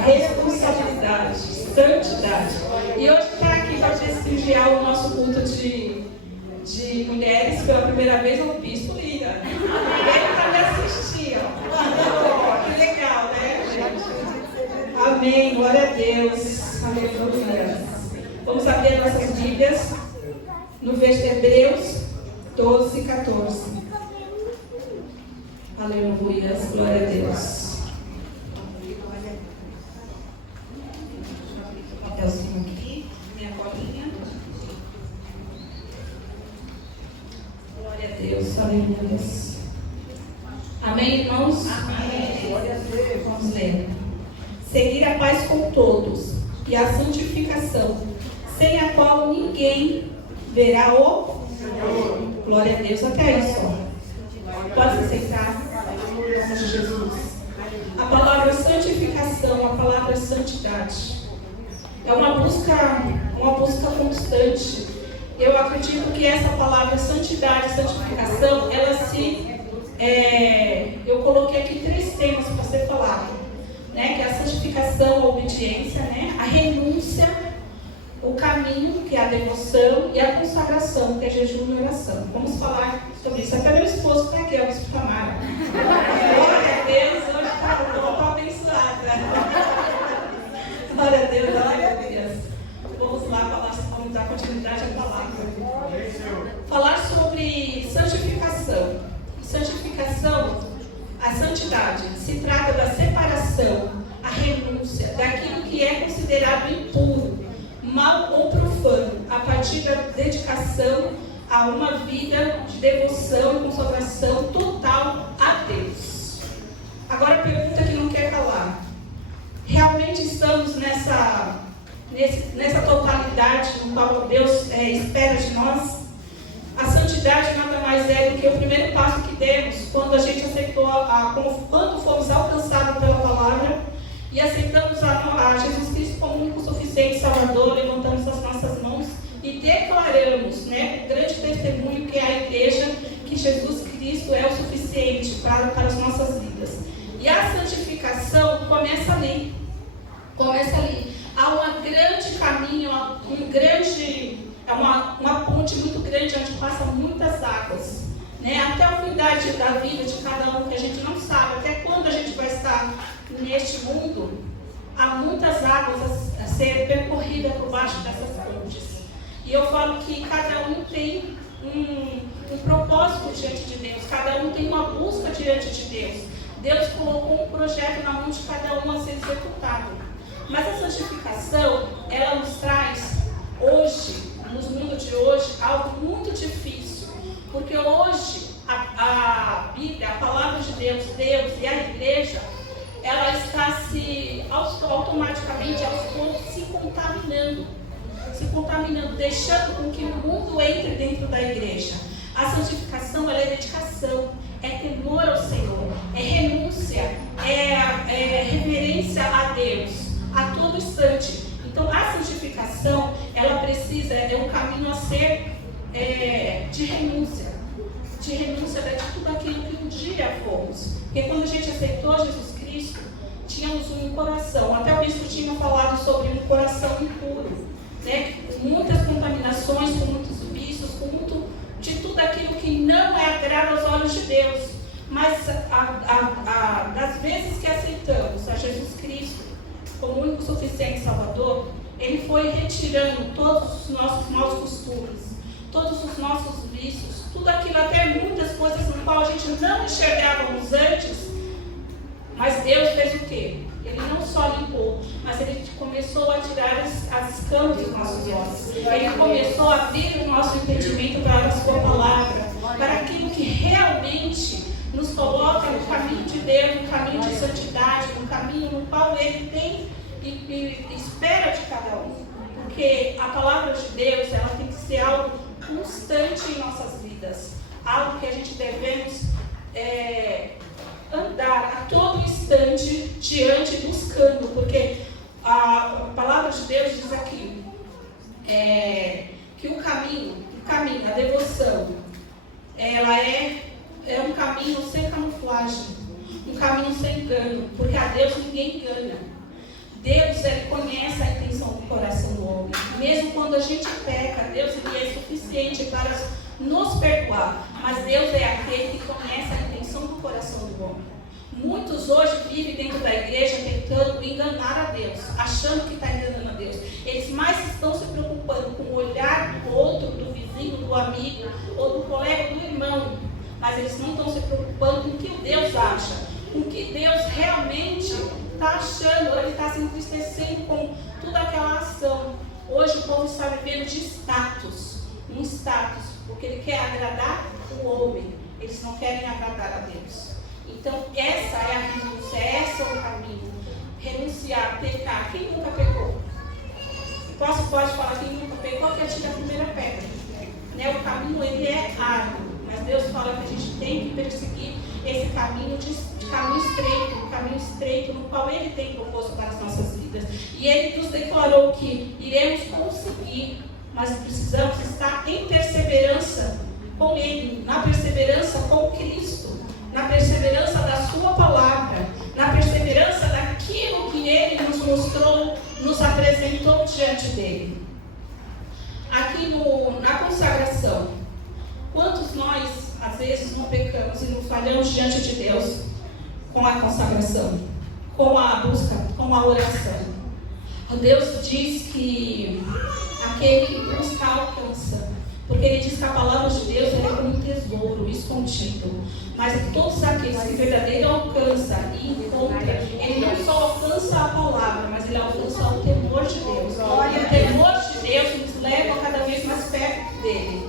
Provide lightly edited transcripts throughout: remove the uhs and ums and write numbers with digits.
responsabilidade, santidade. E hoje está aqui para prestigiar o nosso culto de mulheres pela primeira vez, o Bispo Lira. Ele está me assistindo. Oh, que legal, né, gente? Amém, glória a Deus. Aleluia. Vamos abrir nossas Bíblias no verso de Hebreus 12, 14. Aleluia, glória a Deus. Papelzinho aqui, minha colinha. Glória a Deus, aleluia. Amém, irmãos? Amém. Glória a Deus. Vamos ler. Seguir a paz com todos e a santificação, sem a qual ninguém verá o Senhor. Glória a Deus, até aí só. Pode se sentar. Em nome de Jesus. A palavra santificação, a palavra santidade, é uma busca constante. Eu acredito que essa palavra santidade, santificação, ela eu coloquei aqui 3 temas para ser falado, né? Que é a santificação, a obediência, né? A renúncia, o caminho, que é a devoção, e a consagração, que é jejum e oração. Vamos falar sobre isso. Até meu esposo está aqui, o Bispo Tamara. Glória a Deus, hoje está abençoada. Glória a Deus, glória a Deus. Vamos lá, vamos dar continuidade à palavra. Falar sobre santificação. Santificação, a santidade, se trata da separação, a renúncia, daquilo que é considerado impuro, mal ou profano, a partir da dedicação a uma vida de devoção e consagração total a Deus. Agora a pergunta que não quer calar. Realmente estamos nessa totalidade no qual Deus espera de nós? A santidade nada mais é do que o primeiro passo que demos quando a gente aceitou, quando fomos alcançados pela palavra e aceitamos a Jesus Cristo como único, suficiente Salvador, levantamos as nossas mãos e declaramos, né, o grande testemunho que é a igreja, que Jesus Cristo é o suficiente para as nossas vidas. E a santificação começa ali. Há um grande caminho, uma ponte muito grande onde passa muitas águas, né? Até a fim da vida de cada um, que a gente não sabe até quando a gente vai estar neste mundo. Há muitas águas a ser percorridas por baixo dessas pontes. E eu falo que cada um tem um propósito diante de Deus, cada um tem uma busca diante de Deus. Deus colocou um projeto na mão de cada um a ser executado. Mas a santificação, ela nos traz hoje, no mundo de hoje, algo muito difícil. Porque hoje, a Bíblia, a palavra de Deus e a igreja, ela está automaticamente, aos poucos, se contaminando, deixando com que o mundo entre dentro da igreja. A santificação, ela é dedicação, é temor ao Senhor, é renúncia, é reverência a Deus, a todo instante. Então, a santificação, ela precisa, é um caminho a ser de renúncia de tudo aquilo que um dia fomos. Porque quando a gente aceitou Jesus Cristo, tínhamos um coração, até o bispo tinha falado sobre um coração impuro, né? Com muitas contaminações, com muitos vícios, com muito de tudo aquilo que não agrada aos olhos de Deus. Mas das vezes que aceitamos a Jesus Cristo como o único suficiente Salvador, Ele foi retirando todos os nossos maus costumes, todos os nossos vícios, tudo aquilo, até muitas coisas no qual a gente não enxergávamos antes. Mas Deus fez o quê? Ele não só limpou, mas Ele começou a tirar as escamas dos nossos olhos. Ele começou a abrir o nosso entendimento para a sua palavra, para aquilo que realmente nos coloca no caminho de Deus, no caminho de santidade, no caminho no qual Ele tem e espera de cada um. Porque a palavra de Deus, ela tem que ser algo constante em nossas vidas, algo que a gente devemos andar a todo instante diante, buscando, porque a palavra de Deus diz aqui que o caminho, a devoção, ela é um caminho sem camuflagem, um caminho sem engano, porque a Deus ninguém engana. Mesmo quando a gente peca, Deus ele é suficiente para nos perdoar. Mas Deus é aquele que conhece a intenção do coração do homem. Muitos hoje vivem dentro da igreja tentando enganar a Deus, achando que está enganando a Deus. Eles mais estão se preocupando com o olhar do outro, do vizinho, do amigo ou do colega, do irmão. Mas eles não estão se preocupando com o que Deus acha, com o que Deus realmente está achando. Ele está se entristecendo com toda aquela ação. Hoje o povo está vivendo de status, um status, porque ele quer agradar o homem. Eles não querem agradar a Deus. Então essa é a renúncia, esse é o caminho. Renunciar, pecar. Quem nunca pecou? Pode falar quem nunca pecou, que atira a primeira pedra. Né? O caminho ele é árduo, mas Deus fala que a gente tem que perseguir esse caminho caminho estreito no qual Ele tem proposto para as nossas vidas. E Ele nos declarou que iremos conseguir, mas precisamos estar em perseverança com Ele, na perseverança com Cristo, na perseverança da Sua palavra, na perseverança daquilo que Ele nos mostrou, nos apresentou diante dEle. Aqui na consagração, quantos nós, às vezes, não pecamos e não falhamos diante de Deus com a consagração, com a busca, com a oração? Deus diz que aquele que busca alcança, porque Ele diz que a palavra de Deus é como um tesouro escondido. Mas todos aqueles que verdadeiramente alcançam e encontram, Ele não só alcança a palavra, mas Ele alcança o temor de Deus. E o temor de Deus nos leva cada vez mais perto dEle.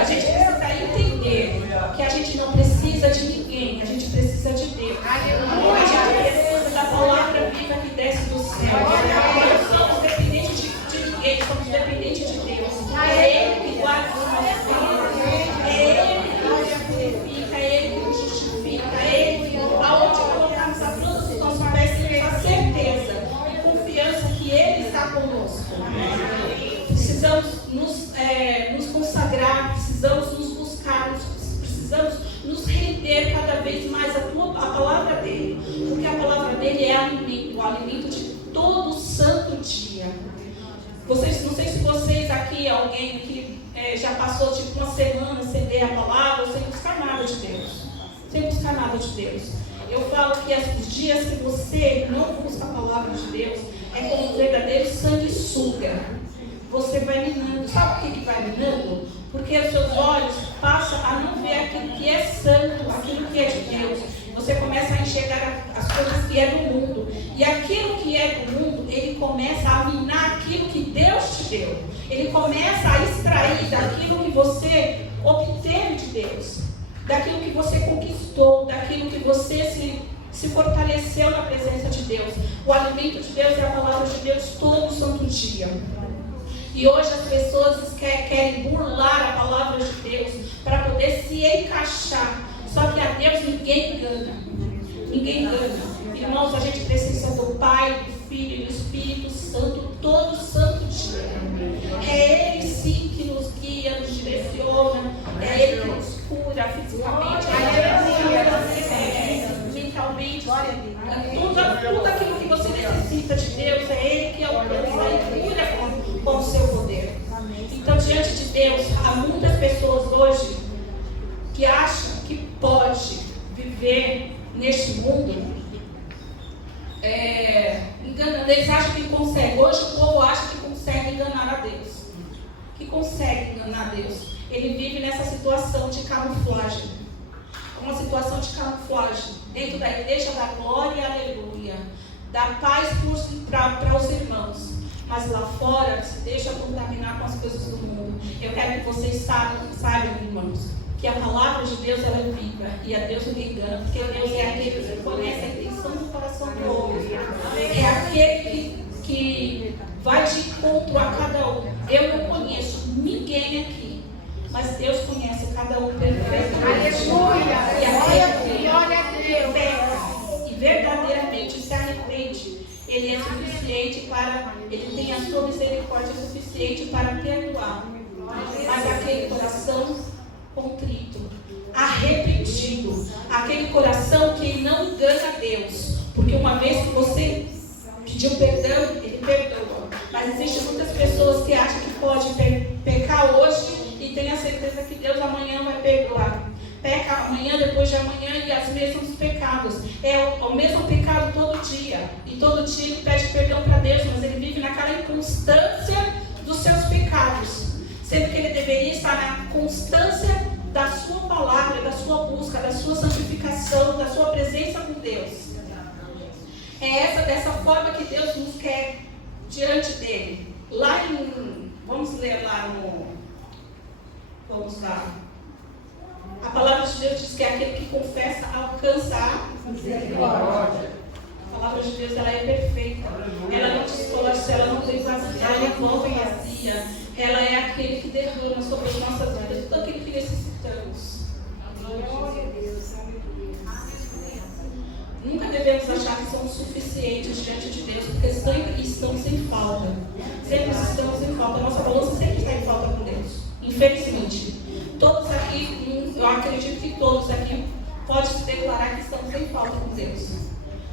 A gente precisa entender que a gente não precisa de ninguém, a gente precisa de Deus. A gente precisa da palavra viva que desce do céu. Nós não somos dependentes de ninguém, somos dependentes de Deus. É Ele que guarda os nossos filhos, é Ele que nos purifica, é Ele que nos justifica, é Ele que, aonde colocamos a planta dos nossos pés, temos a certeza e confiança que Ele está conosco. Precisamos nos consagrar, precisamos nos buscar, precisamos nos render cada vez mais à palavra dEle, porque a palavra dEle é alimento, o alimento de todo santo dia. Não sei se vocês aqui, alguém que já passou tipo uma semana sem ler a palavra, sem buscar nada de Deus. Sem buscar nada de Deus. Eu falo que os dias que você não busca a palavra de Deus, é como um verdadeiro sanguessuga. Você vai minando. Sabe por que vai minando? Porque os seus olhos passam a não ver aquilo que é santo, aquilo que é de Deus. Você começa a enxergar as coisas que é do mundo. E aquilo que é do mundo, ele começa a minar aquilo que Deus te deu. Ele começa a extrair daquilo que você obteve de Deus, daquilo que você conquistou, daquilo que você se fortaleceu na presença de Deus. O alimento de Deus é a palavra de Deus todo santo dia. E hoje as pessoas querem burlar a palavra de Deus para poder se encaixar. Só que a Deus ninguém engana. Ninguém engana. Irmãos, a gente precisa do Pai, do Filho e do Espírito Santo todo santo dia. É Ele sim que nos guia, nos direciona. É Ele que nos cura fisicamente. Mentalmente. Tudo aquilo que você necessita de Deus, é Ele que alcança e cura com o seu poder. Então, diante de Deus, há muitas pessoas hoje que acham que pode viver neste mundo enganando. Eles acham que consegue. Hoje o povo acha que consegue enganar a Deus. Que consegue enganar a Deus. Ele vive nessa situação de camuflagem. Uma situação de camuflagem dentro da igreja da glória, aleluia, da paz para os irmãos, mas lá fora se deixa contaminar com as coisas do mundo. Eu quero que vocês saibam, irmãos, que a palavra de Deus ela é viva e a Deus não engana, porque Deus é aquele que conhece a intenção do coração do homem, é aquele que vai de encontro a cada um. Eu não conheço ninguém aqui, mas Deus conhece cada um perfeitamente. Aleluia! E aquele que peca e verdadeiramente se arrepende, Ele é suficiente para, Ele tem a sua misericórdia suficiente para perdoar. Mas aquele coração contrito, arrependido, aquele coração que não engana Deus, porque uma vez que você pediu perdão, Ele perdoa. Mas existem muitas pessoas que acham que pode pecar hoje e tem a certeza que Deus amanhã vai perdoar. Peca amanhã, depois de amanhã, e os mesmos pecados. É o mesmo pecado todo dia. E todo dia ele pede perdão para Deus, mas ele vive naquela inconstância dos seus pecados. Sendo que ele deveria estar na constância da sua palavra, da sua busca, da sua santificação, da sua presença com Deus. É dessa forma que Deus nos quer diante dele. Lá em... Vamos ler lá no... Vamos lá. A palavra de Deus diz que é aquele que confessa alcança a misericórdia. A palavra de Deus, ela é perfeita. Ela não distorce, ela não tem vazia, ela não volta vazia. Ela é aquele que derrama sobre as nossas vidas tudo aquilo que necessitamos. Glória a Deus. Nunca devemos achar que somos suficientes diante de Deus, porque sempre estamos em falta. Sempre estamos em falta. A nossa balança sempre está em falta com Deus. Infelizmente. Todos aqui, eu acredito que todos aqui podem se declarar que estamos em falta com Deus.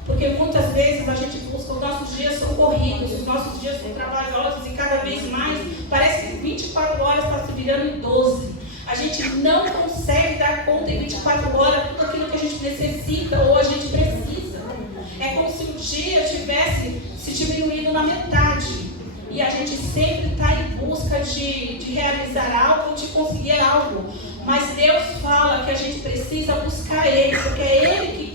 Porque muitas vezes a gente busca, os nossos dias são corridos, os nossos dias são trabalhosos e cada vez mais parece que 24 horas está se virando em 12. A gente não consegue dar conta em 24 horas tudo aquilo que a gente necessita ou a gente precisa. É como se o dia tivesse se diminuindo na metade. E a gente sempre está em busca de realizar algo, de conseguir algo. Mas Deus fala que a gente precisa buscar Ele, porque é Ele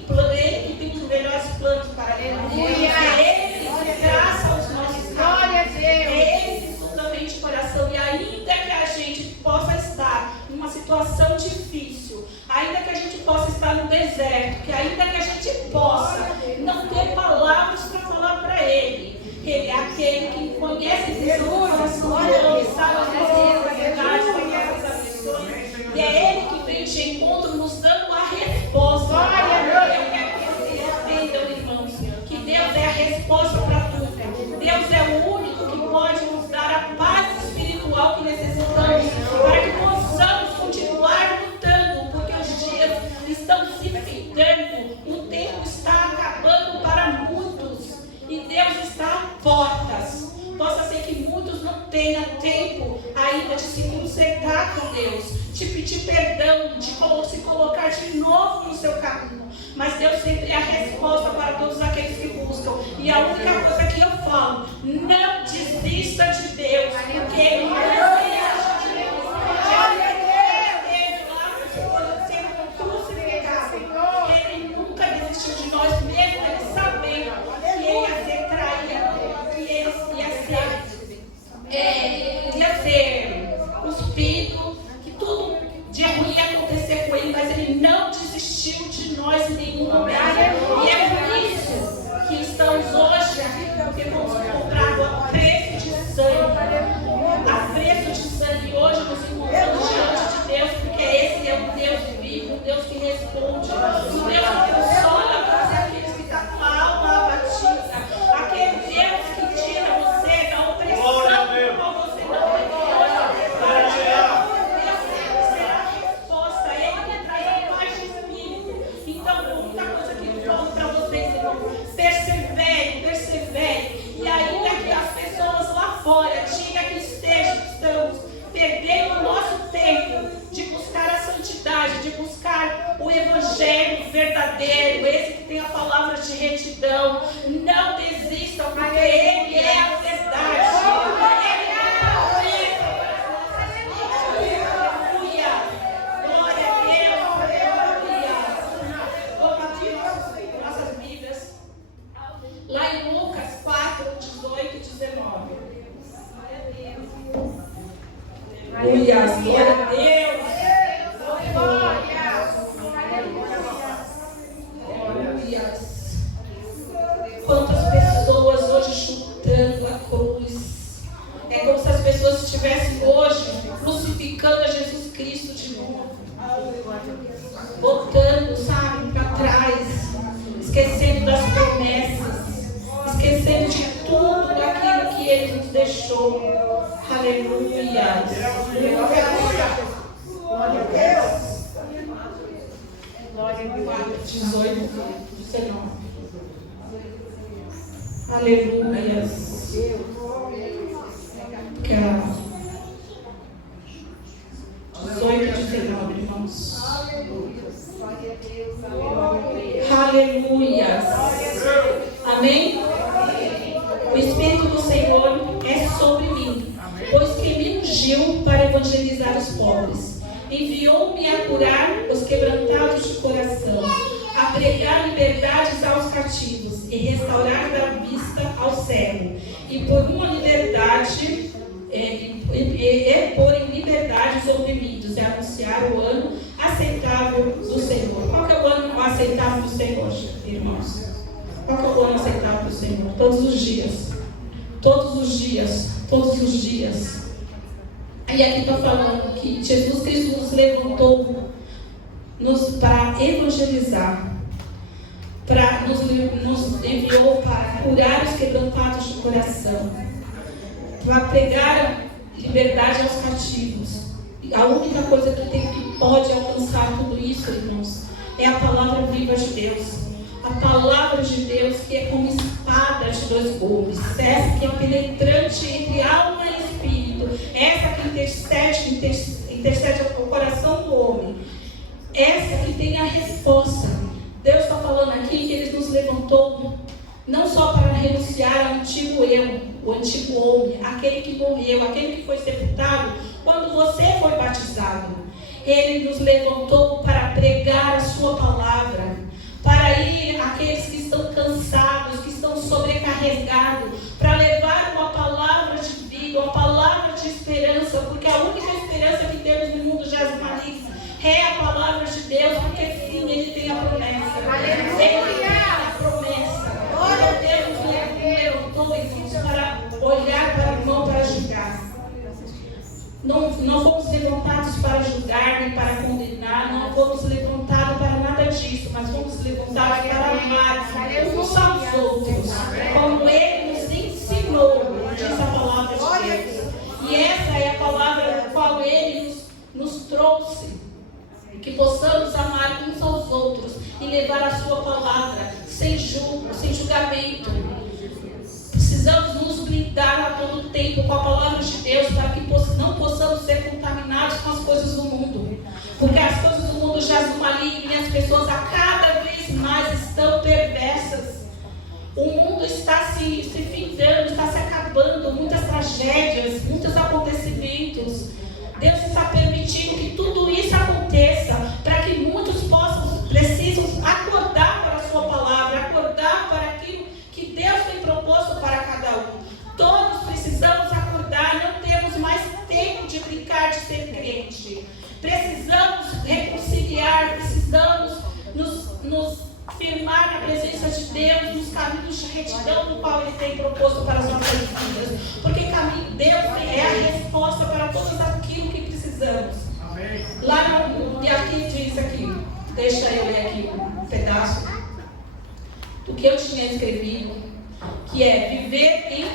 que tem os melhores planos para Ele. É Ele que traça os nossos caminhos. É Ele que fundamenta o coração. E ainda que a gente possa estar numa situação difícil, ainda que a gente possa estar no deserto, que ainda que a gente possa não ter palavras para falar para Ele, Ele é aquele que conhece o coração humano, sabe as nossas necessidades, conhece as aflições. E é Ele que vem de encontro nos dando a resposta. Eu quero que vocês entendam, irmãos, que Deus é a resposta para tudo. Deus é o único que pode nos dar a paz espiritual que necessitamos para que possamos continuar lutando, porque os dias estão se findando, o tempo está acabando para muitos e Deus está a portas. Possa ser que muitos não tenham tempo ainda de se consertar com Deus, de pedir perdão, de se colocar de novo no seu caminho. Mas Deus sempre é a resposta para todos aqueles que buscam. E a única coisa que eu falo, não desista de Deus, porque Ele não deixa de Deus. Ele nunca desistiu de nós, mesmo Ele sabendo que Ele ia ser traído, que Ele ia ser cuspido, que tudo de ruim ia acontecer com Ele, mas Ele não desistiu de nós em nenhum momento. E é por isso que estamos hoje aqui, porque fomos comprados a preço de sangue. A preço de sangue, hoje nos encontramos diante de Deus, porque esse é um Deus vivo, um Deus que responde, um Deus que consola todos aqueles que estão com a alma abatida, aquele Deus que tira você da opressão do qual você não tem hoje, para tirar. Deus sempre será a resposta, Ele que traz a paz de espírito. Então, a única coisa que eu falo para vocês, irmãos, persevere, persevere. E ainda que as pessoas lá fora digam que estamos perdendo o nosso tempo de buscar a santidade, de buscar o evangelho verdadeiro, esse que tem a palavra de retidão, não desistam, porque Ele é a verdade. Ele é a promessa. Aleluia. Glória a Deus. Aleluia. Vamos abrir nossas Bíblias. Lá em Lucas 4, 18 e 19. Aleluia, glória a Deus. Aleluia. Quantas pessoas hoje chutando a cruz. É como se as pessoas estivessem hoje crucificando a Jesus Cristo de novo. Botando, sabe, para trás. Esquecendo das promessas. Esquecendo de tudo daquilo que Ele nos deixou. Aleluia. Glória a Deus. 4, 18, 19. Aleluia. evangelizar os pobres. Enviou-me a curar os quebrantados de coração, a pregar liberdades aos cativos e restaurar da vista ao cego, e por uma liberdade, pôr em liberdade os oprimidos, e anunciar o ano aceitável do Senhor. Qual que é o ano aceitável do Senhor, irmãos? Qual que é o ano aceitável do Senhor? Todos os dias. Todos os dias. Todos os dias. E aqui está falando que Jesus Cristo nos levantou para evangelizar, nos enviou para curar os quebrantados de coração, para pregar liberdade aos cativos. A única coisa que pode alcançar tudo isso, irmãos, é a palavra viva de Deus. A palavra de Deus, que é como espada de dois gumes, essa que é penetrante entre alma e espírito, essa que intercede o coração do homem, essa que tem a resposta. Deus está falando aqui que Ele nos levantou não só para renunciar ao antigo eu, o antigo homem, aquele que morreu, aquele que foi sepultado quando você foi batizado. Ele nos levantou para pregar a sua palavra, para ir àqueles que estão cansados, que estão sobrecarregados, para levar uma palavra de vida, uma palavra de esperança, porque a única esperança que temos no mundo jaz maligno é a palavra de Deus, porque sim, Ele tem a promessa. Ele tem a promessa. Deus levantou irmãos para olhar para o irmão, para julgar. Não fomos levantados para julgar nem para condenar, não fomos levantados para nada disso, mas fomos levantados para amar uns aos outros, como Ele nos ensinou, diz a palavra de Deus. E essa é a palavra a qual Ele nos trouxe, que possamos amar uns aos outros e levar a sua palavra sem julgamento. Precisamos nos blindar a todo tempo com a palavra de Deus, para que não possamos ser contaminados com as coisas do mundo. Porque as coisas do mundo jazem no maligno e as pessoas a cada vez mais estão perversas. O mundo está se findando, está se acabando, muitas tragédias, muitos acontecimentos. Deus está permitindo que tudo isso aconteça, para que muitos precisam acordar para a sua palavra, acordar para aquilo que Deus tem proposto para cada um. Todos precisamos acordar, não temos mais tempo de brincar de ser crente. Precisamos reconciliar, precisamos nos firmar na presença de Deus, nos caminhos de retidão no qual Ele tem proposto para as nossas vidas. Porque Deus é a resposta para tudo aquilo que precisamos. Amém. E aqui diz aqui, deixa eu ler aqui um pedaço do que eu tinha escrevido, que é viver em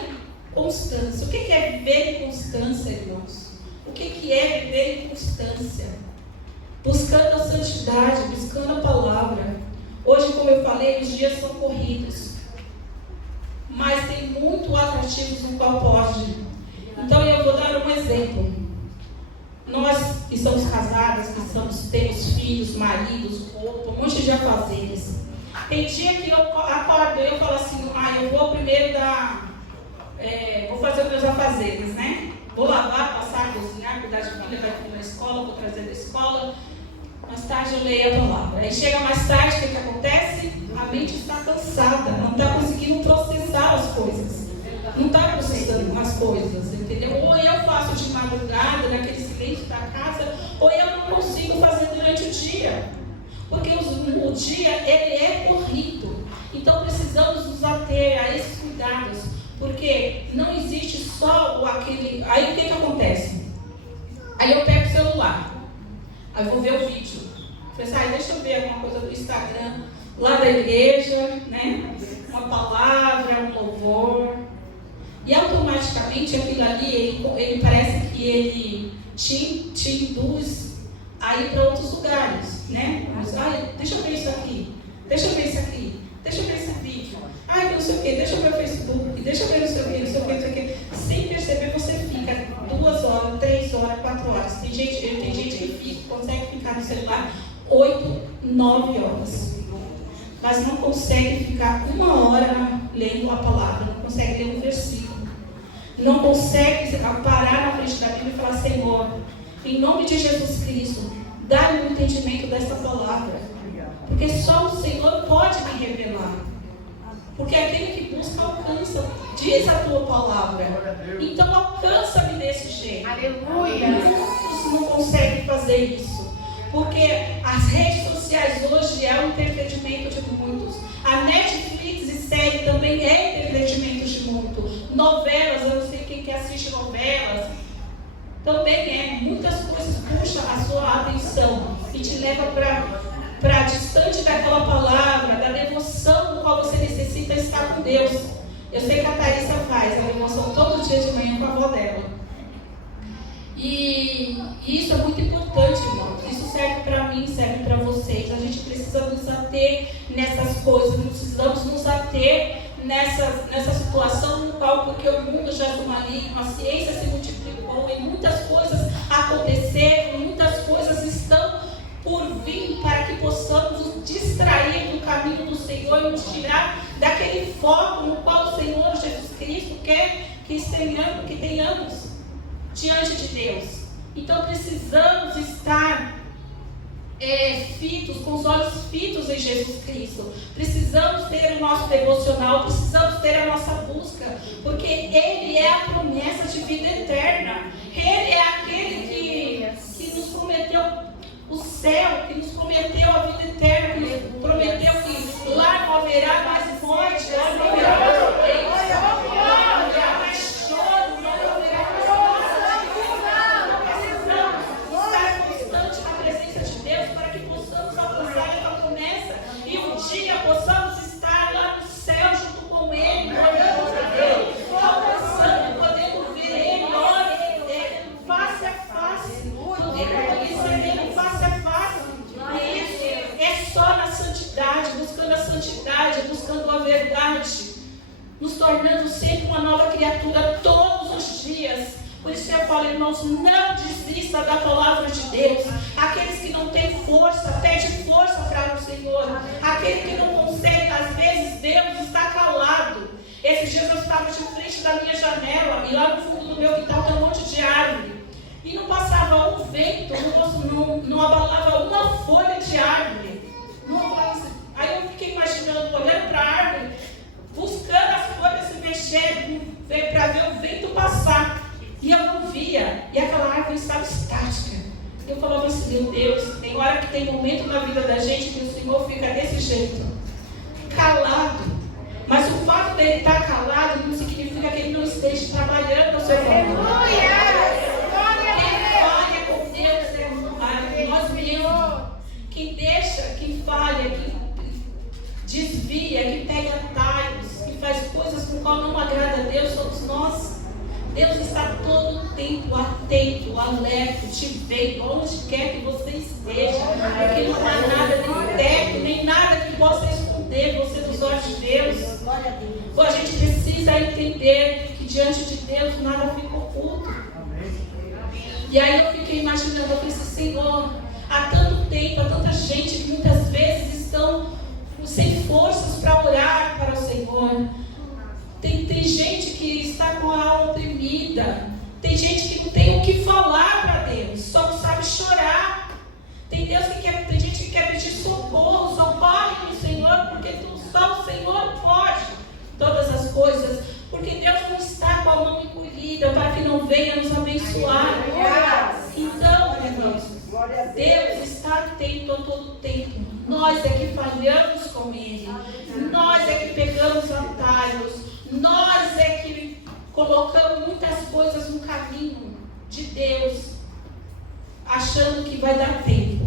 constância. O que é viver em constância, irmãos? O que é viver em constância? Buscando a santidade, buscando a palavra. Hoje, como eu falei, os dias são corridos, mas tem muito atrativos no qual pode. Então eu vou dar um exemplo. Nós que somos casadas, que temos filhos, maridos, roupa, um monte de afazeres. Tem dia que eu acordo e eu falo assim, eu vou primeiro vou fazer os meus afazeres, né? Vou lavar, passar, cozinhar, cuidar de filho, levar filho na escola, vou trazer da escola. Mais tarde eu leio a palavra. Aí chega mais tarde, o que acontece? A mente está cansada, não está conseguindo processar as coisas. Não está processando as coisas, entendeu? Ou eu faço de madrugada, naquele silêncio da casa, ou eu não consigo fazer durante o dia. Porque o dia, ele é corrido. Então precisamos nos ater a esses cuidados. Porque não existe só aquele... Aí o que acontece? Aí eu pego o celular. Aí eu vou ver o vídeo. Falei assim, deixa eu ver alguma coisa do Instagram, lá da igreja, né? Uma palavra, um louvor. E automaticamente aquilo ali, ele parece que ele te induz a ir para outros lugares, né? Mas, deixa eu ver isso aqui, deixa eu ver isso aqui, deixa eu ver esse vídeo. Que não sei o quê, deixa eu ver o Facebook, deixa eu ver não sei o quê, não sei o quê, não sei o quê. Sem perceber, você fica 2 horas, 3 horas, 4 horas. Tem gente que consegue ficar no celular 8, 9 horas. Mas não consegue ficar 1 hora lendo a palavra, não consegue ler um versículo. Não consegue parar na frente da Bíblia e falar, Senhor, Em nome de Jesus Cristo, dá-me o entendimento desta palavra. Porque só o Senhor pode me revelar. Porque aquele que busca, alcança. Diz a tua palavra. Então alcança-me desse jeito. Aleluia. Muitos não conseguem fazer isso. Porque as redes sociais hoje é o entretenimento de muitos. A Netflix e série também é entretenimento de muitos. Novelas, eu não sei quem que assiste novelas. Também é. Muitas coisas puxam a sua atenção e te leva para distante daquela palavra, da devoção no qual você necessita estar com Deus. Eu sei que a Thaisa faz a devoção todo dia de manhã com a avó dela. E isso é muito importante, irmãos. Isso serve para mim, serve para vocês. A gente precisa nos ater nessas coisas, precisamos nos ater nessa situação no qual, porque o mundo já é maligno, a ciência se multiplicou e muitas coisas aconteceram, muitas coisas estão por vir para que possamos nos distrair do caminho do Senhor e nos tirar daquele foco no qual o Senhor Jesus Cristo quer que tenhamos diante de Deus. Então precisamos estar fitos, com os olhos fitos em Jesus Cristo. Precisamos ter o nosso devocional, precisamos ter a nossa busca, porque Ele é a promessa de vida eterna. Ele é aquele que nos prometeu o céu, que nos prometeu a vida eterna, que nos prometeu que lá não haverá mais morte, lá não haverá mais doença, lá não haverá mais choro, lá não haverá mais precisamos estar constante na presença de Deus para que possamos alcançar essa promessa e um dia possamos estar lá no céu junto com Ele, gloriando a Deus, alcançando, podendo ver Ele, face a face, podendo conhecer Ele face a face. E isso é só na santidade, buscando a santidade, buscando a verdade, nos tornando sempre uma nova criatura todos os dias. Por isso eu falo, irmãos, não desista da palavra de Deus. Aqueles que não têm força, pede força para o Senhor. Aquele que não consegue, às vezes Deus está calado. Esses dias eu estava de frente da minha janela e lá no fundo do meu quintal tem um monte de árvore. E não passava um vento, não abalava uma folha de árvore. Aí eu fiquei imaginando, olhando para a árvore, buscando as folhas se mexerem para ver o vento passar. E eu não via, e aquela árvore estava estática. Eu falava assim, meu Deus, tem hora que tem momento na vida da gente que o Senhor fica desse jeito, calado. Mas o fato dele estar calado não significa que ele não esteja trabalhando ao seu favor. Quem falha com Deus é nós mesmos. Quem deixa, quem falha, quem desvia, quem pega atalhos, que faz coisas com qual não agrada a Deus, somos nós. Deus está todo o tempo atento, alerta, te vendo, onde quer que você esteja, porque não há nada nem teto, nem nada que possa esconder você dos olhos de Deus. A gente precisa entender que diante de Deus nada fica oculto. E aí eu fiquei imaginando, eu pensei, Senhor, há tanto tempo, há tanta gente que muitas vezes estão sem forças para orar para o Senhor. Tem gente que está com a alma oprimida. Tem gente que não tem o que falar para Deus, só não sabe chorar. Tem gente que quer pedir socorro, socorre no Senhor, porque só o Senhor pode todas as coisas. Porque Deus não está com a mão encolhida para que não venha nos abençoar. Então, irmãos, Deus está atento a todo tempo. Nós é que falhamos com Ele. Nós é que pegamos atalhos. Nós é que colocamos muitas coisas no caminho de Deus, achando que vai dar tempo.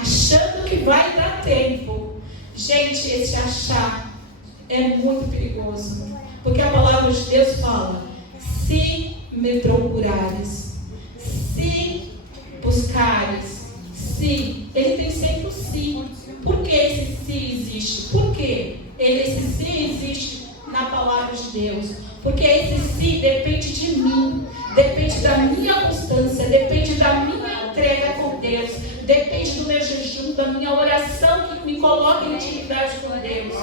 Achando que vai dar tempo. Gente, esse achar é muito perigoso. Porque a palavra de Deus fala: se me procurares, se buscares, se. Ele tem sempre o se. Por que esse se existe? Por que esse se existe na palavra de Deus? Porque esse se depende de mim, depende da minha constância, depende da minha entrega com Deus, depende do meu jejum, da minha oração que me coloca em intimidade com Deus.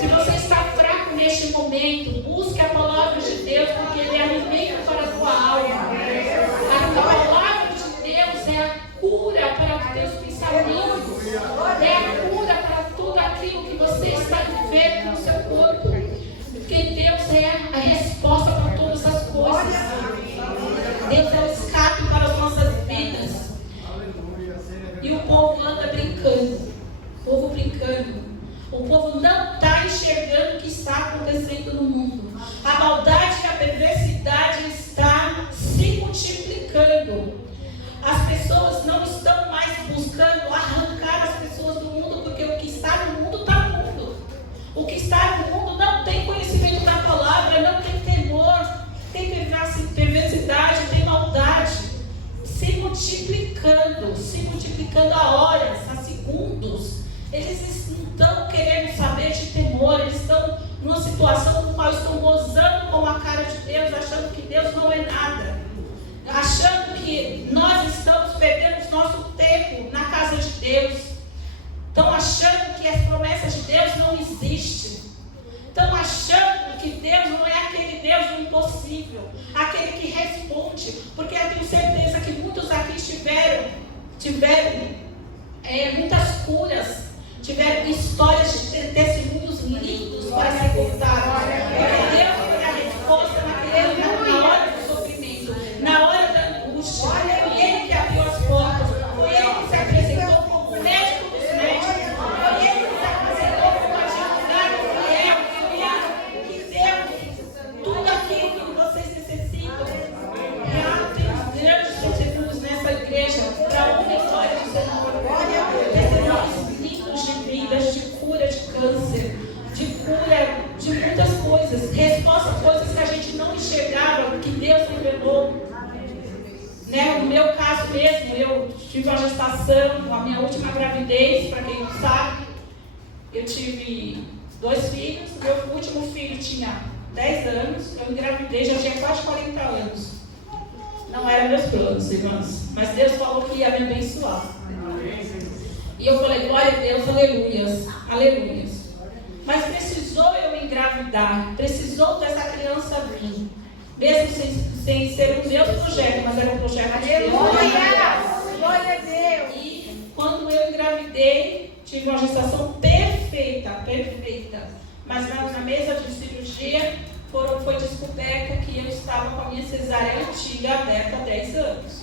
Se você está fraco neste momento, busque a palavra de Deus, porque Ele é alimento para a tua alma. A palavra ficando a horas, a segundos. Eles não estão querendo saber de temor, eles estão numa situação no qual estão gozando com a cara de Deus, achando que Deus não é nada, achando que nós estamos perdendo nosso tempo na casa de Deus, estão achando que as promessas de Deus não existem, estão achando que Deus não é aquele Deus do impossível, aquele que responde, porque eu tenho certeza que muitos aqui tiveram muitas curas, tiveram histórias de testemunhos lindos para ser contados, porque Deus foi a resposta na hora do sofrimento, na hora da angústia. Foi Ele que abriu as portas, foi Ele que se apresentou como o médico dos médicos, foi Ele que se apresentou como advogado fiel, que deu tudo aquilo que vocês necessitam. Tem grandes testemunhos nessa igreja para a honra e glória do Senhor. Testemunhos lindos de vidas, de cura de câncer, de cura de muitas coisas, resposta a coisas que a gente não enxergava, que Deus revelou. Né? No meu caso mesmo, eu tive uma gestação, a minha última gravidez, para quem não sabe, eu tive 2 filhos, meu último filho tinha 10 anos, eu engravidei, já tinha quase 40 anos. Não eram meus planos, irmãos, mas Deus falou que ia me abençoar. E eu falei, glória a Deus, aleluias, aleluias. Mas precisou eu engravidar, precisou dessa criança vir, mesmo sem ser o meu projeto, mas era um projeto de Deus. Glória a Deus! E quando eu engravidei, tive uma gestação perfeita, perfeita. Mas na mesa de cirurgia foi descoberta que eu estava com a minha cesárea antiga aberta há 10 anos.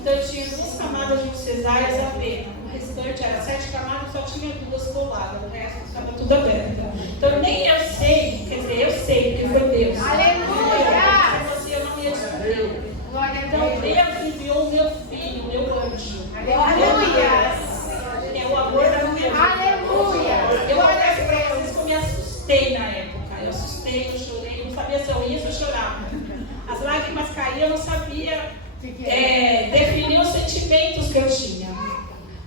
Então eu tinha 2 camadas de cesáreas apenas. O restante era 7 camadas, só tinha 2 coladas. O resto estava tudo aberto. Então nem eu sei, quer dizer, eu sei que foi Deus. Aleluia! Se você não ia descobrir. Então Deus enviou o meu filho, o meu anjo. Aleluia! É o amor da minha vida. Aleluia! Eu confesso para vocês que eu me assustei na época. Eu assustei, eu chorei, não sabia se eu ia ou se eu chorava. As lágrimas caíam, eu não sabia definir os sentimentos que eu tinha.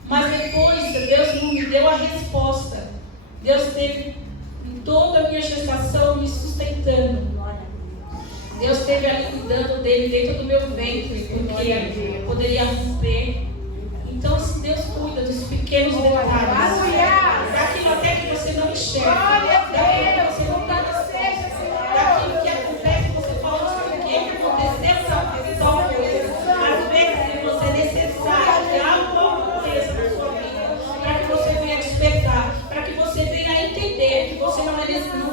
Mas depois Deus me deu a resposta. Deus esteve em toda a minha gestação me sustentando. Deus esteve ali cuidando dele dentro do meu ventre, porque eu poderia romper. Então, se Deus cuida dos pequenos detalhes, daquilo até que você não enxerga, daquilo que você não está na seja, daquilo que acontece, você fala, não sei o que aconteceu, tal coisa. Às vezes, você é necessário que algo aconteça na sua vida, para que você venha despertar, para que você venha entender que você não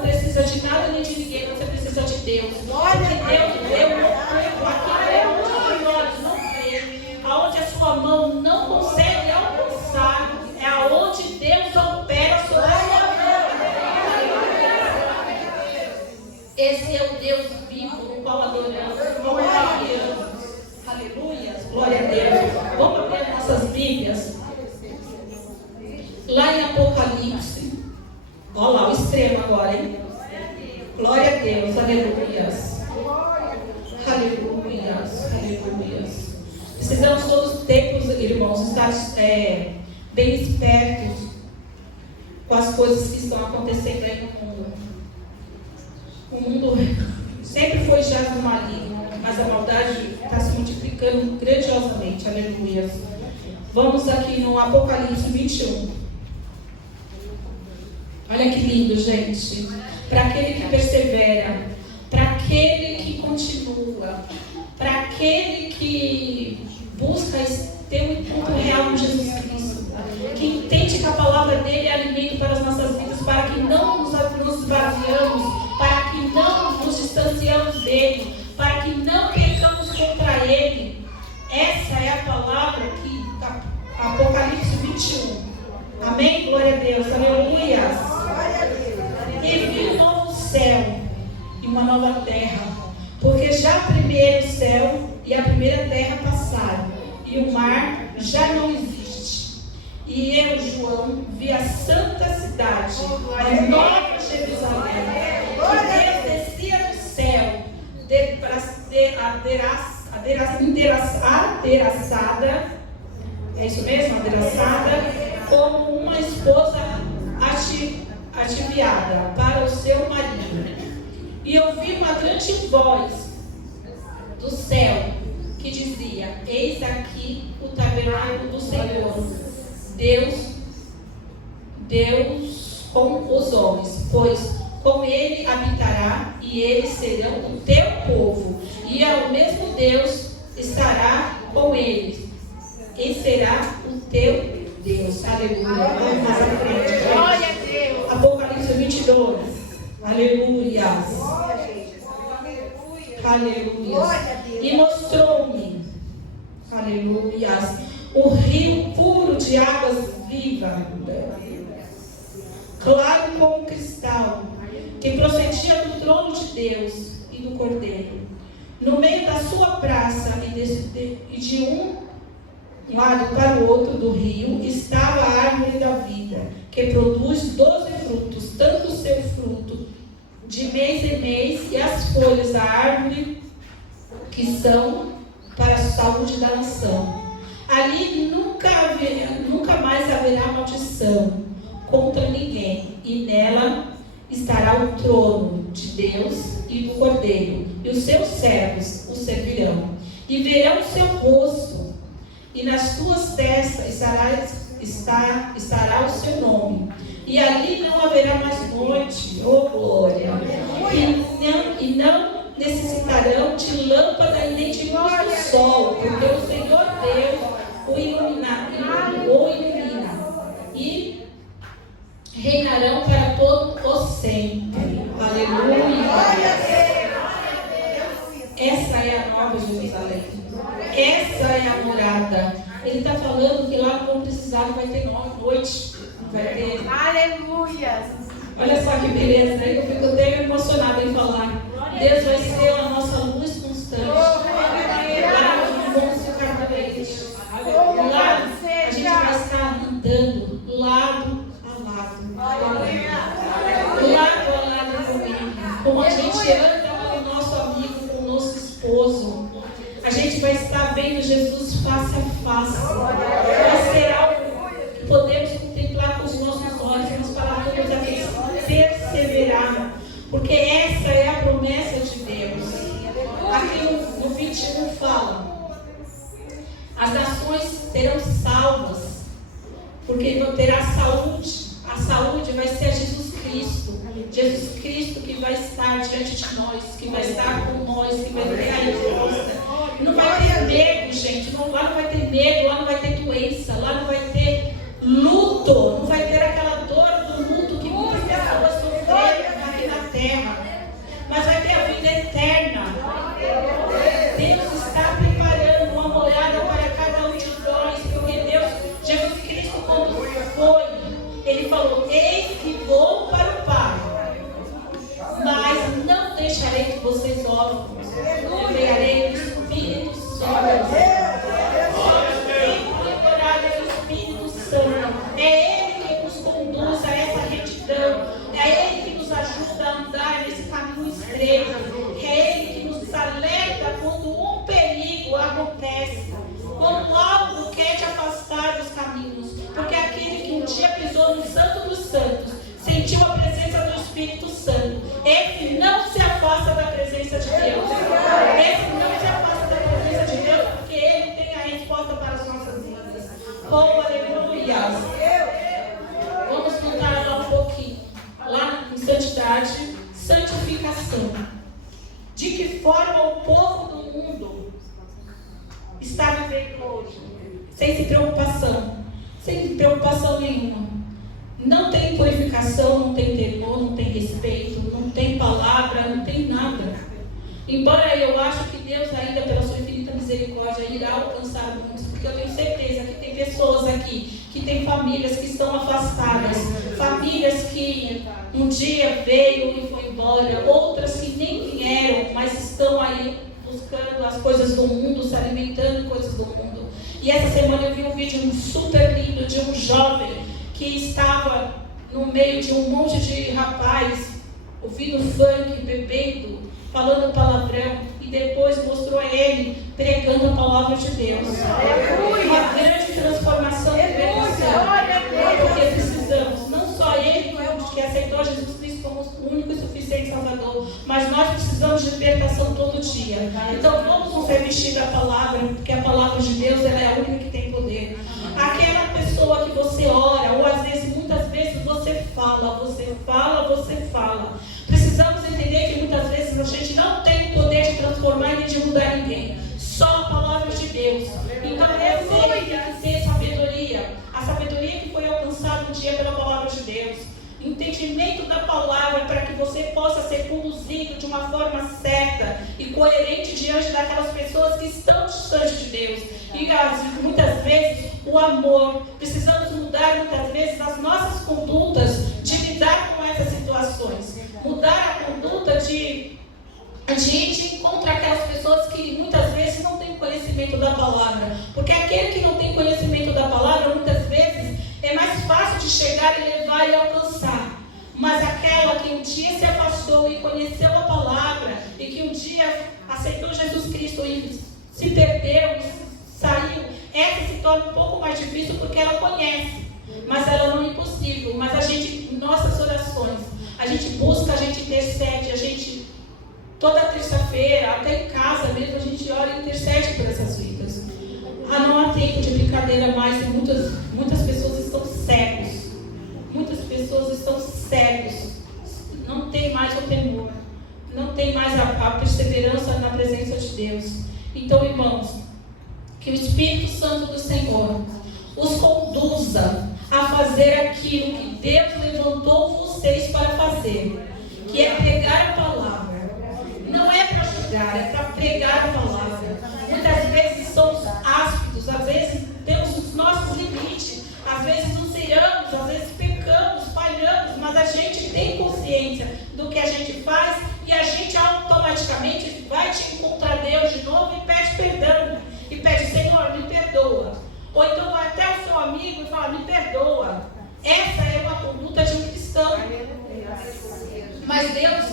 precisa de nada nem de ninguém, você precisa de Deus. Porque Deus deu aquilo onde os olhos não veem, aonde a sua mão não consegue alcançar, é aonde Deus opera sobre a sua vida. Esse é o Deus vivo no qual adoramos, no qual confiamos. Aleluia, glória a Deus. Vamos abrir nossas Bíblias. Lá em Apocalipse. Olha lá, o extremo agora, hein? Glória a Deus, aleluias. Aleluias, aleluias. Precisamos todos os tempos, irmãos, estar bem espertos com as coisas que estão acontecendo aí no mundo. O mundo sempre foi já do maligno, mas a maldade está se multiplicando grandiosamente, aleluia. Vamos aqui no Apocalipse 21. Olha que lindo, gente. Para aquele que persevera, para aquele que continua, para aquele que busca ter um encontro real com Jesus Cristo, que entende que a palavra dele é alimento para as nossas vidas, para que não nos esvaziamos, para que não nos distanciamos dele, para que não pecamos contra ele. Essa é a palavra que Apocalipse 21. Amém? Glória a Deus. Aleluia. E vi um novo céu e uma nova terra, porque já o primeiro céu e a primeira terra passaram, e o mar já não existe. E eu, João, vi a santa cidade, a nova Jerusalém, que Deus descia do céu, é isso mesmo, abraçada, como uma esposa ativiada para o seu marido. E ouvi uma grande voz do céu que dizia: eis aqui o tabernáculo do Senhor, Deus com os homens, pois com ele habitará e eles serão o teu povo, e ao mesmo Deus estará com eles e será o teu Deus. Aleluia. Vamos mais à frente, gente. Glória a Deus. Apocalipse 22. Aleluia. Aleluia. E mostrou-me, aleluia, o rio puro de águas vivas, claro como cristal, que procedia do trono de Deus e do Cordeiro. No meio da sua praça e de um lado para o outro do rio estava a árvore da vida, que produz 12 frutos, tanto o seu fruto de mês em mês, e as folhas da árvore que são para a saúde da nação. Ali nunca mais haverá maldição contra ninguém, e nela estará o trono de Deus e do Cordeiro, e os seus servos o servirão, e verão o seu rosto, e nas suas testas estará o seu nome, e ali não haverá mais noite, oh glória, e não necessitarão de lâmpada e nem de luz do sol, porque o Senhor Deus o ilumina, e reinarão para todo o sempre. Aleluia. Essa é a nova Jerusalém. Essa é a morada. Ele está falando que lá não vão precisar, não vai ter noite. Não vai ter. Aleluia. Olha só que beleza. Eu fico até emocionada em falar. Deus vai ser a nossa luz constante. Lá nós vamos ficar doentes. Lá a gente vai estar andando lado a lado. Lado a lado com Ele. Como a gente anda com o nosso amigo, com o nosso esposo. A gente vai estar vendo Jesus face a face. Vai ser algo que podemos contemplar com os nossos olhos. Vamos falar todos aqueles perseverar. Porque essa é a promessa de Deus. Aqui no 21 fala: as nações serão salvas, porque terá saúde. A saúde vai ser Jesus Cristo. Jesus Cristo que vai estar diante de nós, que vai estar com nós, que vai ter a resposta. Não vai ter medo, gente. Lá não vai ter medo, lá não vai ter doença, lá não vai ter luto, não vai ter aquela dor do luto que muitas pessoas sofreram aqui na terra. Mas vai ter a vida eterna. Deus está preparando uma morada para cada um de nós, porque Jesus Cristo, quando foi, Ele falou: eis que vou para o Pai, mas não deixarei que vocês órfãos, enviarei o Espírito Santo. O Espírito Santo é Ele que nos conduz a essa retidão, é Ele que nos ajuda a andar nesse caminho estreito, é Ele que nos alerta quando um perigo acontece, quando algo quer te afastar dos caminhos, porque aquele que um dia pisou no Santo dos Santos, sentiu a presença do Espírito Santo, esse não se afasta da presença de Deus. Esse não se afasta da presença de Deus, porque Ele tem a resposta para as nossas vidas. Oh, aleluia! Vamos voltar lá um pouquinho. Lá em santidade, santificação. De que forma o povo do mundo está vivendo hoje? Sem preocupação nenhuma. Não tem purificação, não tem temor, não tem respeito, não tem palavra, não tem nada. Embora eu acho que Deus ainda, pela sua infinita misericórdia, irá alcançar muitos, porque eu tenho certeza que tem pessoas aqui, que tem famílias que estão afastadas, famílias que um dia veio e foi embora, outras que nem vieram, mas estão aí buscando as coisas do mundo, se alimentando coisas do mundo. E essa semana eu vi um vídeo super lindo de um jovem que estava no meio de um monte de rapaz, ouvindo funk, bebendo, falando palavrão, e depois mostrou a ele pregando a palavra de Deus. Uma grande transformação de libertação. Porque precisamos, não só ele que aceitou Jesus Cristo como o único e suficiente Salvador, mas nós precisamos de libertação todo dia. Então vamos nos revestir da palavra, porque a palavra de Deus ela é a única que tem poder. Aquela pessoa que você ora, ou às vezes, muitas vezes você fala. Precisamos entender que muitas vezes a gente não tem o poder de transformar nem de mudar ninguém. Só a palavra de Deus. Então você tem que ter sabedoria. A sabedoria que foi alcançada um dia pela palavra de Deus. Entendimento da palavra para que você possa ser conduzido de uma forma certa e coerente diante daquelas pessoas que estão distantes de Deus. E muitas vezes o amor, precisamos mudar muitas vezes as nossas condutas de lidar com essas situações. Mudar a conduta de ir de encontro àquelas pessoas que muitas vezes não têm conhecimento da palavra. Porque aquele que não tem conhecimento da palavra, muitas vezes é mais fácil de chegar e levar e alcançar. Mas aquela que um dia se afastou e conheceu a palavra, e que um dia aceitou Jesus Cristo e se perdeu, saiu, essa se torna um pouco mais difícil porque ela conhece. Mas ela não é impossível. Mas a gente, em nossas orações, a gente busca, a gente intercede, a gente, toda terça-feira, até em casa mesmo, a gente ora e intercede por essas vidas. Não há tempo de brincadeira mais, e muitas pessoas estão cegos. Muitas pessoas estão cegos. Não tem mais o temor. Não tem mais a perseverança na presença de Deus. Então, irmãos, que o Espírito Santo do Senhor os conduza a fazer aquilo que Deus levantou vocês para fazer, que é pregar a palavra. Não é para julgar, é para pregar a palavra. Muitas vezes somos ácidos, às vezes temos os nossos limites, às vezes nos iramos, às vezes pecamos, falhamos, mas a gente tem consciência do que a gente faz e a gente automaticamente vai te encontrar Deus de novo e pede perdão. E pede, Senhor, me perdoa. Ou então vai até o seu amigo e fala, me perdoa. Essa é uma conduta de um cristão. Mas Deus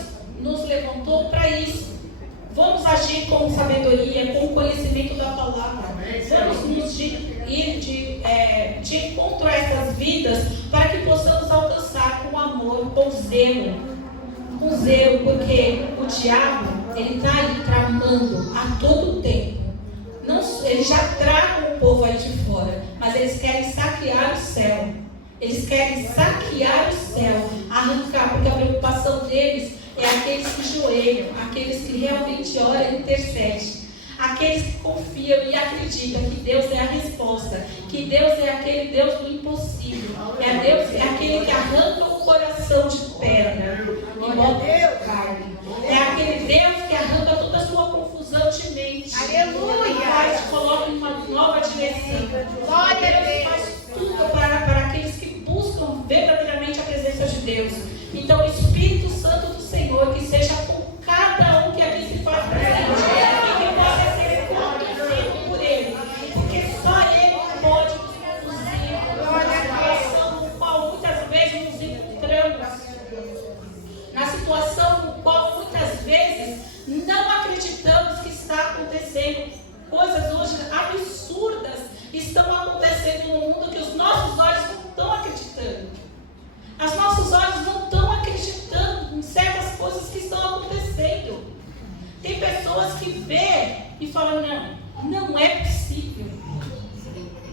nos levantou para isso. Vamos agir com sabedoria, com conhecimento da palavra. Vamos nos ir de encontro a essas vidas para que possamos alcançar com amor, com zelo. Com zelo, porque o diabo, ele está aí tramando a todo tempo. Não, eles já tragam o povo aí de fora, mas eles querem saquear o céu. Eles querem saquear o céu, arrancar, porque a preocupação deles é aqueles que joelham, aqueles que realmente oram e intercedem, aqueles que confiam e acreditam que Deus é a resposta, que Deus é aquele Deus do impossível, é aquele que arranca o coração de pedra e bota carne, é aquele Deus que arranca toda a sua confusão de mente. Aleluia! Faz, coloca em uma nova direção. Glória a Deus! Faz tudo para aqueles que buscam verdadeiramente a presença de Deus. Então, o Espírito Santo do Senhor, que seja com cada um que aqui se faz presente, e que possa ser conduzido por Ele, porque só Ele pode nos conduzir na situação no qual muitas vezes nos encontramos, na situação no qual muitas vezes não acreditamos que está acontecendo. Coisas hoje absurdas estão acontecendo no mundo que os nossos olhos não estão acreditando. Os nossos olhos não estão acreditando em certas coisas que estão acontecendo. Tem pessoas que vê e falam, não é possível.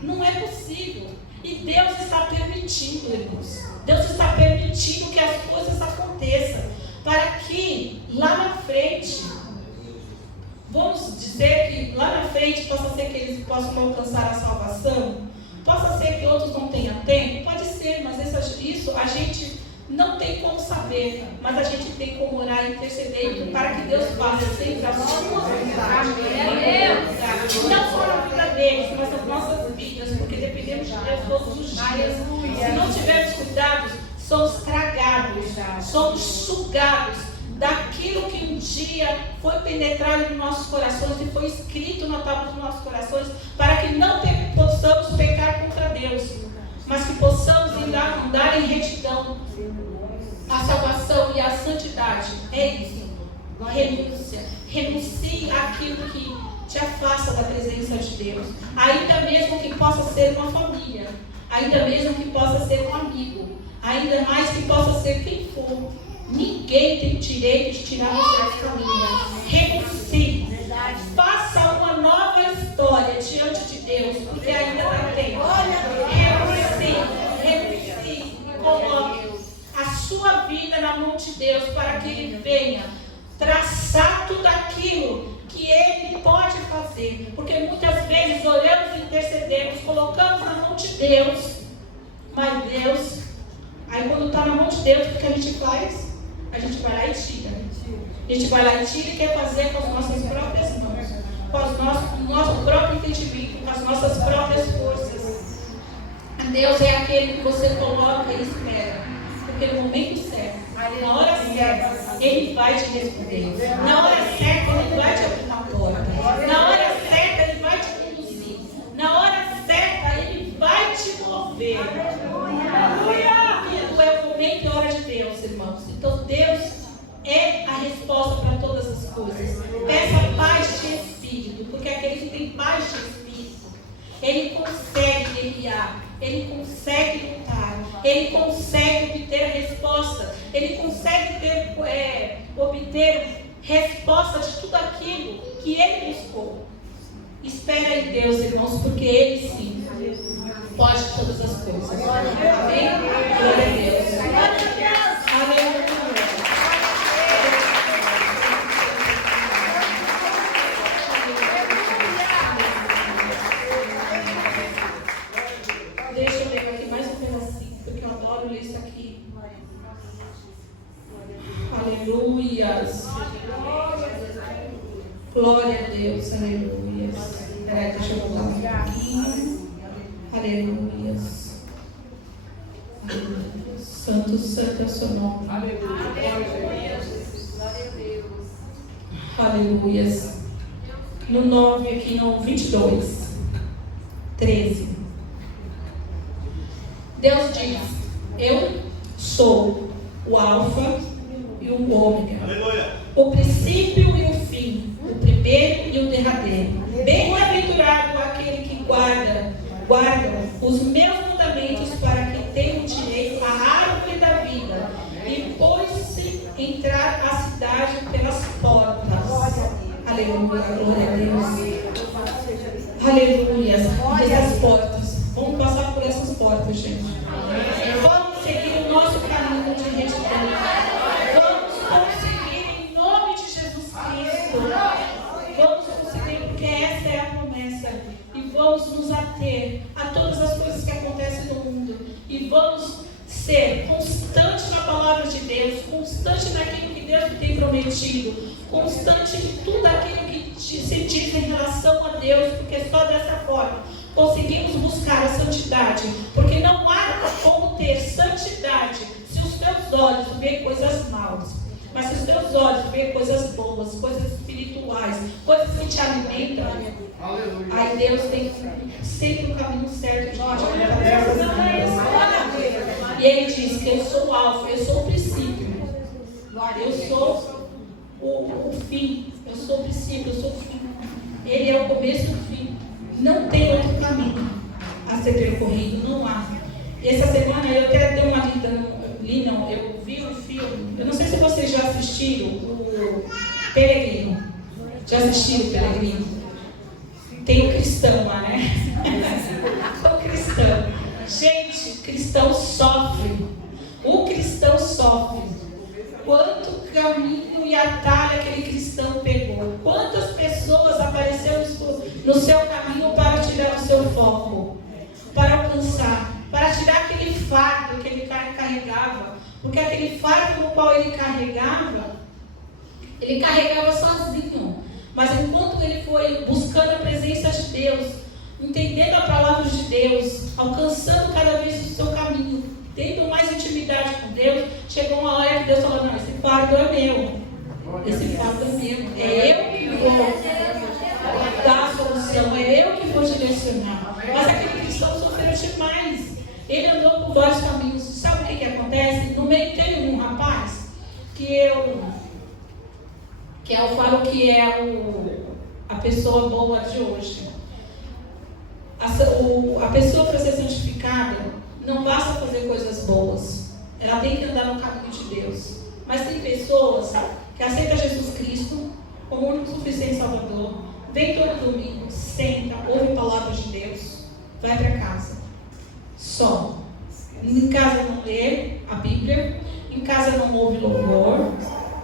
Não é possível. E Deus está permitindo, irmãos. Deus está permitindo que as coisas aconteçam para que lá na frente, vamos dizer que lá na frente possa ser que eles possam alcançar a salvação, possa ser que outros não tenham tempo, pode ser, mas isso a gente não tem como saber, mas a gente tem como orar e interceder para que Deus faça sempre a sua vontade, não só na vida deles, mas nas nossas vidas, porque dependemos de Deus todos os dias. Se não tivermos cuidado, somos tragados, somos sugados daquilo que um dia foi penetrado nos nossos corações e foi escrito na tábua dos nossos corações, para que não possamos pecar contra Deus, mas que possamos andar em retidão. A salvação e a santidade é isso. Renúncia. Renuncie àquilo que te afasta da presença de Deus. Ainda mesmo que possa ser uma família. Ainda mesmo que possa ser um amigo. Ainda mais que possa ser quem for. Ninguém tem o direito de tirar você da família. Renuncie. Faça uma nova história diante de Deus, porque ainda dá tempo. Renuncie. Coloque a sua vida na mão de Deus para que Ele venha traçar tudo aquilo que Ele pode fazer. Porque muitas vezes oramos e intercedemos, colocamos na mão de Deus. Mas Deus, aí quando está na mão de Deus, o que a gente faz? A gente vai lá e tira. A gente vai lá e tira e quer fazer com as nossas próprias mãos, com o nosso próprio entendimento, com as nossas próprias forças. Deus é aquele que você coloca e espera. Porque no momento certo, na hora certa, Ele vai te responder. Na hora certa, Ele vai te abrir uma porta. Na hora certa, Ele vai te conduzir. Na hora certa, Ele vai te mover. Tudo é o momento e hora de Deus, irmãos. Então, Deus é a resposta para todas as coisas. Peça paz de espírito, porque aquele que tem paz de espírito, ele consegue guerrear, ele consegue lutar, ele consegue obter resposta, ele consegue obter resposta de tudo aquilo que ele buscou. Espera em Deus, irmãos, porque Ele sim pode todas as coisas. Amém? Glória a Deus. Aleluia. Deixa eu ler aqui mais um pedacinho, porque eu adoro ler isso aqui. Aleluias. Glória a Deus, aleluia. Peraí, deixa eu voltar um pouquinho. Aleluias. Aleluia. Santo, santo é o seu nome. Aleluia. Aleluias. No 9 aqui, no 22, 13. Deus diz: eu sou o Alfa e o Ômega. Aleluia. O princípio e o fim, o primeiro e o derradeiro. Bem-aventurado aquele que guarda os meus mandamentos para que tenham direito à árvore da vida e pôs-se entrar a cidade pelas portas. Aleluia, glória a Deus. Aleluia. Essas portas. Vamos passar por essas portas, gente. Vamos seguir o nosso caminho de retidão. Vamos conseguir em nome de Jesus Cristo. Vamos conseguir, porque essa é a promessa. E vamos nos ater a todas as coisas que acontecem no mundo. E vamos ser constante na palavra de Deus, constante naquilo que Deus tem prometido, constante em tudo aquilo que se diz em relação a Deus, porque só dessa forma conseguimos buscar a santidade. Porque não há como ter santidade se os teus olhos veem coisas maus. Mas se os teus olhos veem coisas boas, coisas espirituais, coisas que te alimentam, aí Deus tem sempre o caminho certo de nós. E Ele diz que eu sou o alfa, eu sou o princípio, eu sou o fim, eu sou o princípio, eu sou o fim. Ele é o começo e o fim. Não tem outro caminho a ser percorrido, não há. E essa semana eu até dei uma lida, eu vi um filme, eu não sei se vocês já assistiram o Peregrino. Já assistiram o Peregrino? Tem o cristão lá, né? O cristão. Gente, o cristão sofre. O cristão sofre. Quanto caminho e atalho aquele cristão pegou. Quantas pessoas apareceram no seu caminho para tirar o seu foco. Para alcançar. Para tirar aquele fardo que ele carregava. Porque aquele fardo no qual ele carregava sozinho. Mas enquanto ele foi buscando a presença de Deus, entendendo a palavra de Deus, alcançando cada vez o seu caminho, tendo mais intimidade com Deus, chegou uma hora que Deus falou: não, esse fardo é meu. Esse fardo é meu. É eu que vou dar a solução, é eu que vou direcionar. Mas aquele cristão sofreu demais. Ele andou por vários caminhos. Sabe o que acontece? No meio tem um rapaz que eu falo que é a pessoa boa de hoje. A pessoa para ser santificada não basta fazer coisas boas. Ela tem que andar no caminho de Deus. Mas tem pessoas que aceitam Jesus Cristo como o único suficiente Salvador, vem todo domingo, senta, ouve a palavra de Deus, vai para casa. Só. Em casa não lê a Bíblia, em casa não ouve louvor,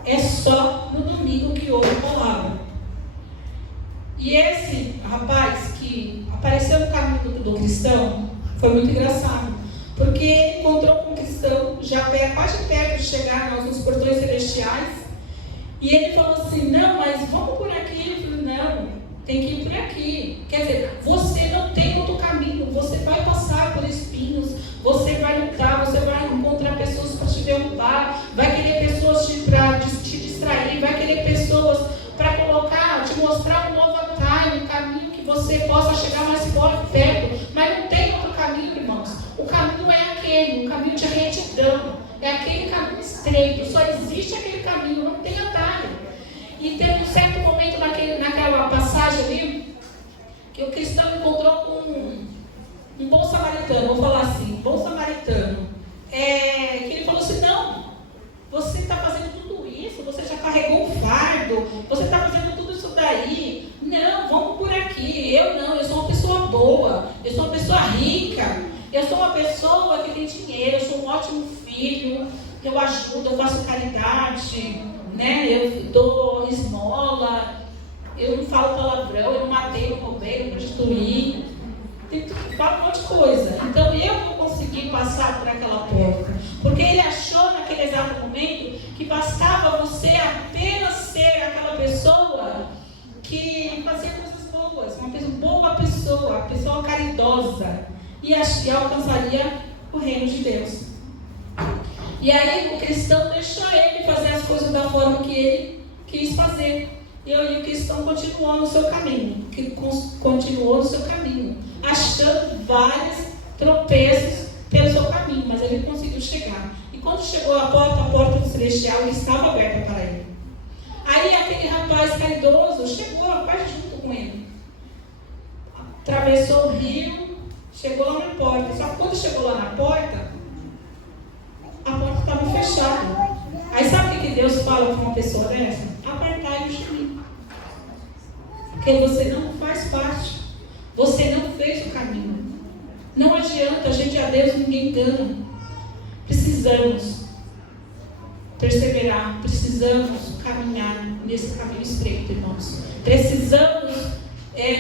é só no domingo que ouve a palavra. E esse rapaz que apareceu no caminho do cristão foi muito engraçado, porque ele encontrou com um cristão já quase perto de chegar nos portões celestiais, e ele falou assim: não, mas vamos por aqui. Eu falei: não, tem que ir por aqui. Quer dizer, você não tem outro caminho, você vai passar por espinhos, você vai lutar, você vai encontrar pessoas para te derrubar, vai querer pessoas para te distrair, vai querer pessoas para colocar, te mostrar um novo atalho, um caminho que você possa chegar mais perto, mas não tem outro caminho, irmãos. O caminho é aquele, o caminho de retidão, é aquele caminho estreito, só existe aquele caminho, não tem atalho. E teve um certo momento naquela passagem ali, que o cristão encontrou com um bom samaritano, vou falar assim, bom samaritano, que ele falou assim: não, você está fazendo tudo isso, você já carregou um fardo, você está fazendo tudo isso daí, não, vamos por aqui. Eu sou uma pessoa boa, eu sou uma pessoa rica, eu sou uma pessoa que tem dinheiro, eu sou um ótimo filho, eu ajudo, eu faço caridade, né? Eu dou esmola, eu não falo palavrão, eu não matei, eu não roubei, eu não prostituí, falo um monte de coisa. Então eu vou conseguir passar por aquela porta, porque ele achou naquele exato momento que bastava você apenas ser aquela pessoa que fazia coisas boas, uma boa pessoa, uma pessoa caridosa, e alcançaria o reino de Deus. E aí o cristão deixou ele fazer as coisas da forma que ele quis fazer. E o cristão continuou no seu caminho, achando vários tropeços pelo seu caminho, mas ele conseguiu chegar. E quando chegou à porta celestial estava aberta para ele. Aí aquele rapaz caridoso chegou quase junto com ele, atravessou o rio, chegou lá na porta. Só que quando chegou lá na porta, a porta estava fechada. Aí sabe o que Deus fala para uma pessoa dessa? Apartai de mim, porque você não faz parte, você não fez o caminho. Não adianta, a gente a Deus ninguém engana. Precisamos perseverar, precisamos caminhar nesse caminho estreito, irmãos. Precisamos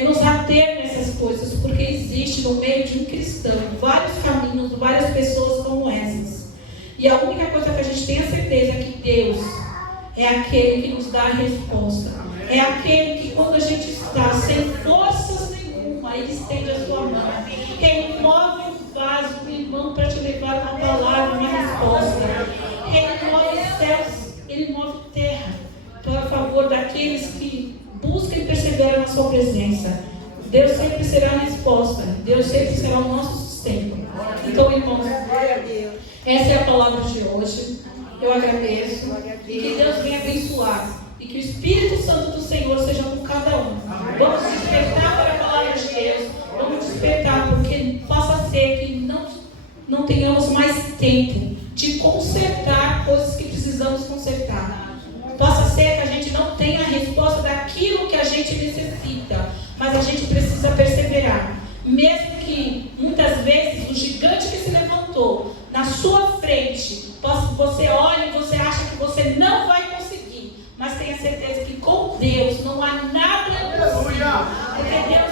nos ater nessas coisas, porque existe no meio de um cristão vários caminhos, várias pessoas como essas. E a única coisa que a gente tem a certeza é que Deus é aquele que nos dá a resposta. É aquele que, quando a gente está sem forças nenhuma, Ele estende a sua mão. Ele move um vaso, um irmão, para te levar uma palavra, uma resposta. Ele move céus, Ele move terra, para favor daqueles que buscam e perseveram na sua presença. Deus sempre será a resposta. Deus sempre será o nosso sustento. Então, irmãos, essa é a palavra de hoje. Eu agradeço. E que Deus venha abençoar. E que o Espírito Santo do Senhor seja com cada um. Vamos despertar para a palavra de Deus. Vamos despertar, porque possa ser que não tenhamos mais tempo de consertar coisas que precisamos consertar. Possa ser que a gente não tenha a resposta daquilo que a gente necessita, mas a gente precisa perseverar. Mesmo que muitas vezes o gigante que se levantou na sua frente, você olha e você acha que você não vai conseguir, mas tenha certeza que com Deus não há nada impossível, porque Deus